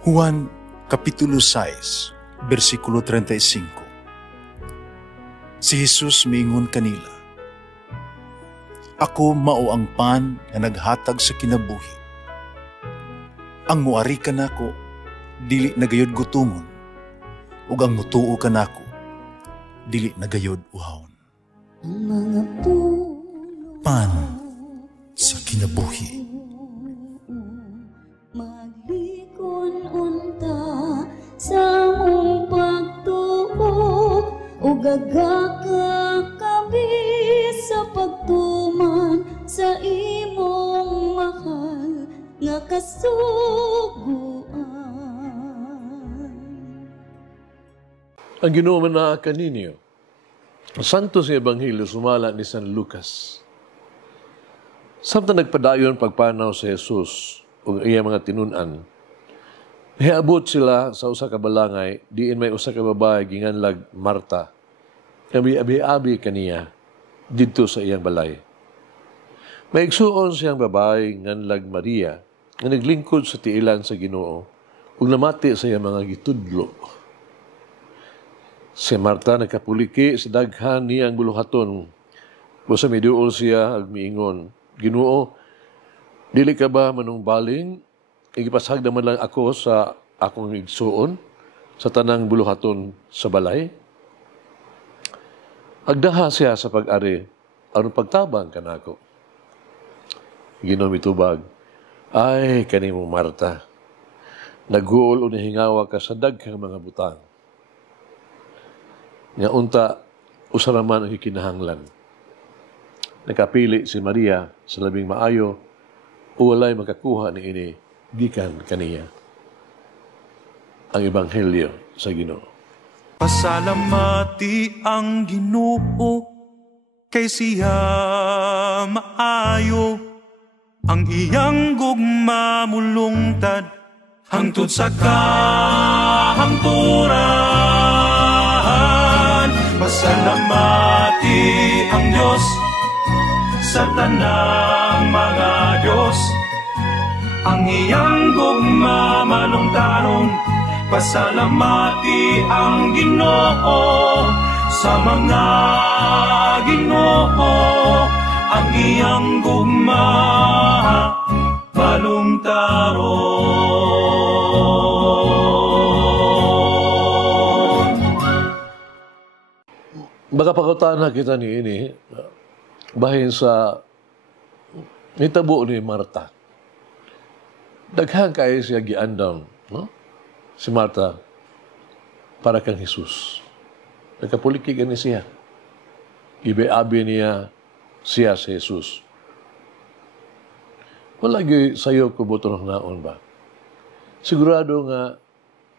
Juan Kapitulo 6, versikulo 35. Si Jesus miingon kanila, "Ako mao ang pan nga naghatag sa kinabuhi. Ang muari kanako dili nagayod gutomon, ug ang mutuo kanako dili nagayod uhawon." Pan sa kinabuhi. Maglikon unta sa mong pagtuo, ug gagaka kami sa pagtuman sa imong mahal nga kasuguan. Ang Ginoo man kaninyo, Santo sa Ebanghelyo sumala ni San Lucas. Samtang nagpadayon pagpanaw sa Jesus o iya mga tinunan, hiabot sila sa usa ka balangay, diin may usa ka babae ginganlag Marta. Kami abi-abi kaniya didto sa iyang balay. May igsuon siyang babae nganlag Maria nga naglingkod sa tiilan sa Ginoo ug namati sa iyang mga gitudlo. Si Marta nagkapuliki sa daghan niyang buluhaton. Busa miduol siya ag miingon, "Ginoo, dili ka ba manungbaling? Igipashag naman lang ako sa akong igsuon sa tanang buluhaton sa balay." Agdaha siya sa pag-ari, aron pagtabang kanako. Ginoo mitubag, "Ay, kanimo Marta, naghuol o nihingawa ka sa daghang mga butang. Nga unta, usa raman ang ikinahanglan. Nakapili si Maria sa labing maayo, o walay makakuha ni ini gikan kaniya." Ang Ebanghelyo sa Ginoo. Pasalamati ang Ginoo, kay siya maayo, ang iyang gugma mulungtad, hangtod sa kahangturan. Pasalamati ang Diyos sa tanang mga Diyos, ang iyang gugma malungtaron. Pasalamati ang Ginoo sa mga Ginoo, ang iyang gugma malungtaron. Baka pakutana kita ni ini, bahin sa nitabo ni Marta. Daghang kayo siya giandam, no? Si Marta, para kang Jesus. Nagkapuliki ni siya. Ibe-abi niya siya si Jesus. Wala sayo ko buto ng naon ba? Sigurado nga,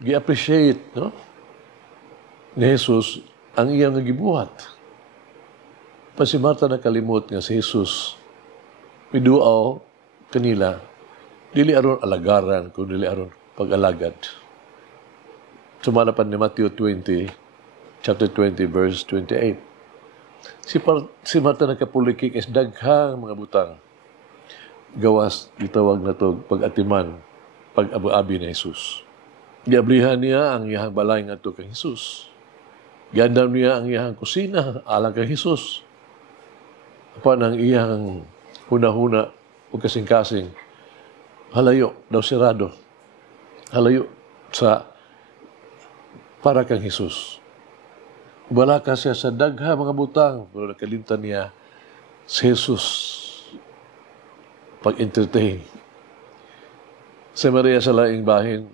gi-appreciate, no? Ni Jesus ang iyang nagibuhat. Pa si Marta nakalimot nga si Jesus, miduaw kanila, dili aron alagaran, kung dili aron pag-alagad. Sumalapan ni Matthew 20, chapter 20, verse 28. Si Marta nagkapuliki kay daghang mga butang. Gawas, gitawag na to pag-atiman, pag-abu-abi ni Jesus. Giablihan niya ang iyang balay nga to kay Jesus. Giandam niya ang iyang kusina, alang kay Jesus. Apan ang iyang huna-huna o kasing-kasing, halayo, daw sirado. Halayo sa para kang Jesus. Wala ka siya sa dagha mga butang, pero nakalimtan niya si Jesus pag-entertain. Si Maria sa laing bahin,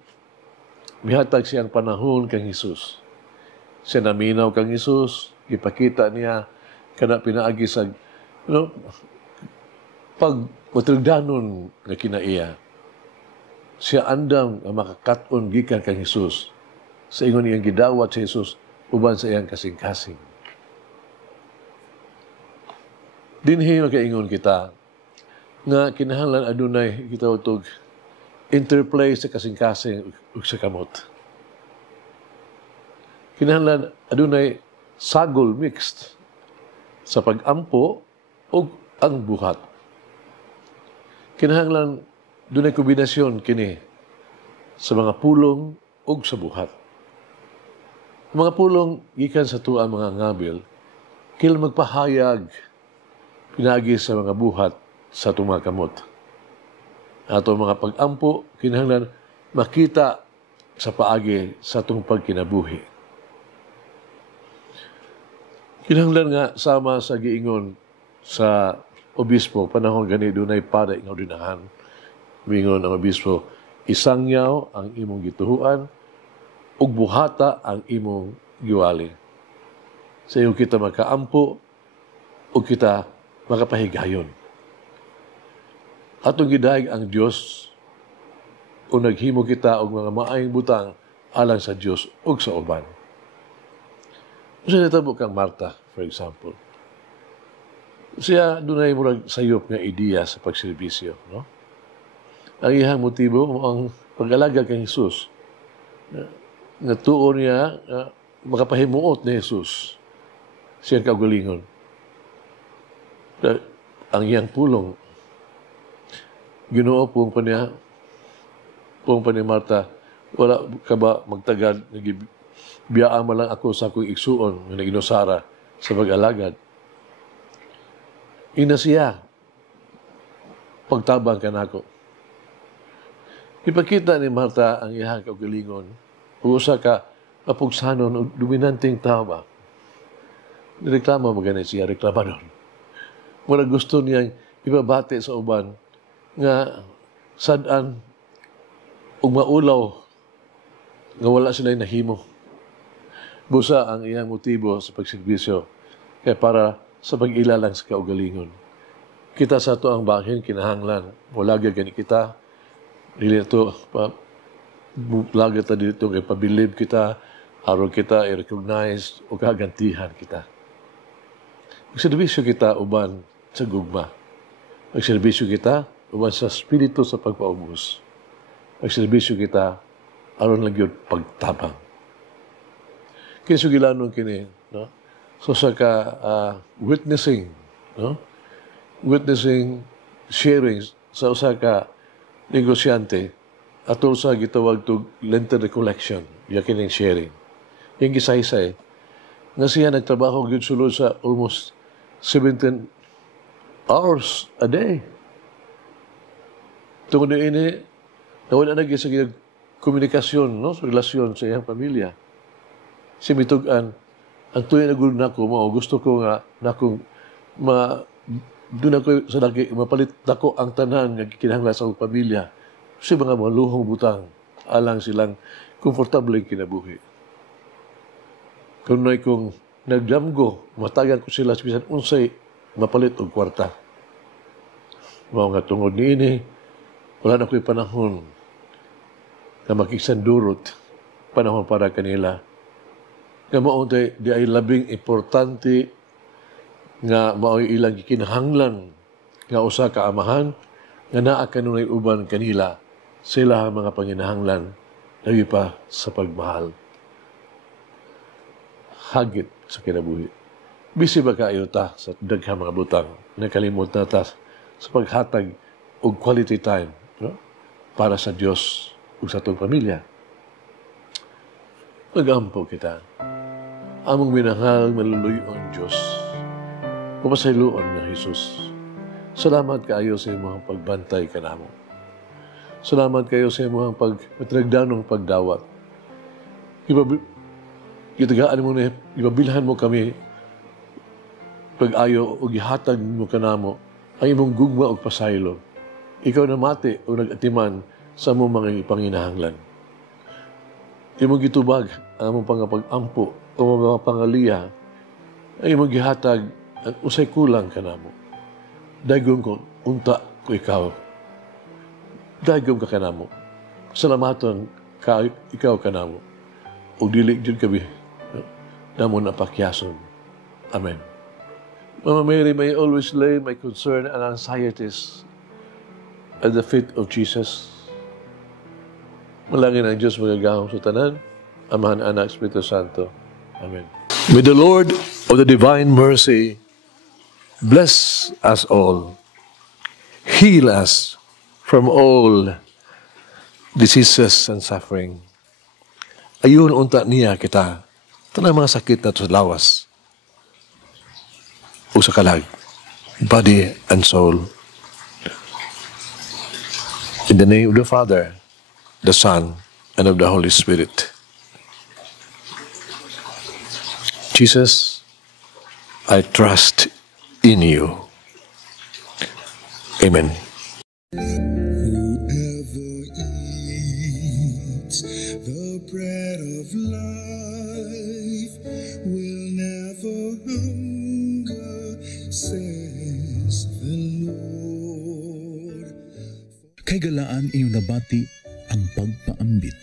mihatag siyang panahon kang Jesus. Siya naminaw kang Jesus, ipakita niya kana pinaagi sa pag-matrigdanon na kinaiya. Siya andam ang makakaton gikan kang Jesus. Sa ingon iyang gidawat sa Jesus, uban sa iyang kasing-kasing. Dinhi makaingon kita, nga kinahanglan adunay kita utog interplay sa kasing-kasing ug sa kamot. Kinahanglan adunay sagol mixed sa pag-ampo ug ang buhat. Kinahanglan dunay kombinasyon kini sa mga pulong ug sa buhat. Ang mga pulong gikan sa tuwa mga ngabil, kila magpahayag pinagi sa mga buhat sa itong mga kamot. Ato mga pag-ampo, kinahanglan makita sa paagi sa itong pagkinabuhi. Kinahanglan nga sama sa giingon sa obispo, panahon gani dunay pare nga ordinahan. Mingon ang obispo, isangyaw ang imong gituhuan ug buhata ang imong giwali. Sa iyo kita makaampo ug kita makapahigayon. Atong gidahig ang Dios o naghimo kita og mga maayong butang alang sa Dios ug sa uban. Usa natabo kang Marta, for example. Siya dunay murag sayop nga ideya sa pagserbisyo, no? Ang iyang motibo mo ang pag-alaga kay Jesus. Natuon niya makapahimuot ni Jesus. Siya kaugalingon. Ang iyang pulong Ginoo pong pa niya Marta, wala ka ba magtagad, biyaan mo lang ako sa akong igsuon, na naginusara sa pag-alagad. Ina siya, pagtabang ka na ako. Ipakita ni Marta ang iyang kaugalingon, usa ka kapugsanon o dominanteng tao ba? Nireklamo magana siya, reklamador. Muna gusto niyang ibabate sa uban, nga sadaan ug maulaw nga wala sila nahimo. Busa ang iyang motibo sa pagserbisyo kay para sa pag-ilalang sa kaugalingon. Kita sa ato ang bahin kinahanglan wala gani kita dili to laga ta dito kay pabilib kita aron kita i-recognize o kagantihan kita. Magserbisyo kita uban sa gugma. Magserbisyo kita uban sa espiritu sa pagpaubos. Magserbisyo kita aron lang yun pagtabang. Kinsugilanon kini, no? So sa ka witnessing, no? Witnessing, sharing sa usa ka negosyante atol sa gitawag to Lenten recollection, yakining sharing. Yung gisaysay nga siya nagtrabaho gyud sulod sa almost 17 hours a day. Tungod ini, nawala na sa komunikasyon, no? Sa relasyon sa iyang pamilya. Si mitugan, ang tuyo na gulo na ko, gusto ko nga, na kung doon ako sa lagi, mapalit na ko ang tanan nga kinahanglan sa pamilya. Kasi mga maluhong butang, alang silang komfortable kinabuhi. Kung kung naglamgo, matagan ko sila sa bisan unsay, mapalit og kwarta. Mga nga tungod ni ini, wala na ko'y panahon na makisandurot panahon para kanila. Nga maunti, di ay labing importante nga mao'y ilang kinahanglan nga usa ka amahan nga naa kanunay uban kanila sila ang mga panginahanglan labi pa sa pagmahal. Hagit sa kinabuhi. Bisi ba kayo ta sa daghang mga butang nakalimot na ta sa paghatag og quality time, no? Para sa Dios ug sa atong pamilya. Mag-ampo kita. Among minahal maluluyon Diyos. Pumasayloon na Jesus. Salamat kayo sa imong pagbantay kanamo. Salamat kayo sa imong pagmatragdanong pagdawat. Itagaan mo na, ibabilhan mo kami pag-ayo o gihatag mo kanamo ang imong gugma o pasaylo. Ikaw na mati o nag-atiman sa mong mga panginahanglan. Imong gitubag ang among pangapag-ampo o mga pangaliya ang imong gihatag ang usay kulang kanamo. Dayon ko, unta ko ikaw. Dayon ka kanamo. Salamaton ka ikaw kanamo. O dili dyan kami namo napakyason. Amen. Mama Mary, may always lay my concern and anxieties at the feet of Jesus. Malangin ang Diyos magagahong sa tanan, Amahan, Anak, Espiritu Santo. Amen. May the Lord of the divine mercy bless us all, heal us from all diseases and suffering. Ayun unta niya kita. Tanang mga sakit na to sa lawas. O sa kalag. Body and soul. In the name of the Father, the Son, and of the Holy Spirit. Jesus, I trust in you. Amen. The bread of life will never hunger, says the Lord. Kay galaan inyong nabati ang pagpaambit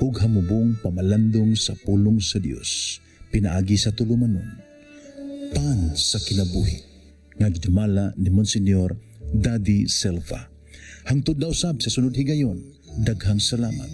ug hamubong pamalandong sa pulong sa Dios pinaagi sa tulumanon. Pan sa kinabuhi nga gidumala ni Monsignor Daddy Silva. Hangtod na usab sa sunod higayon, daghang salamat.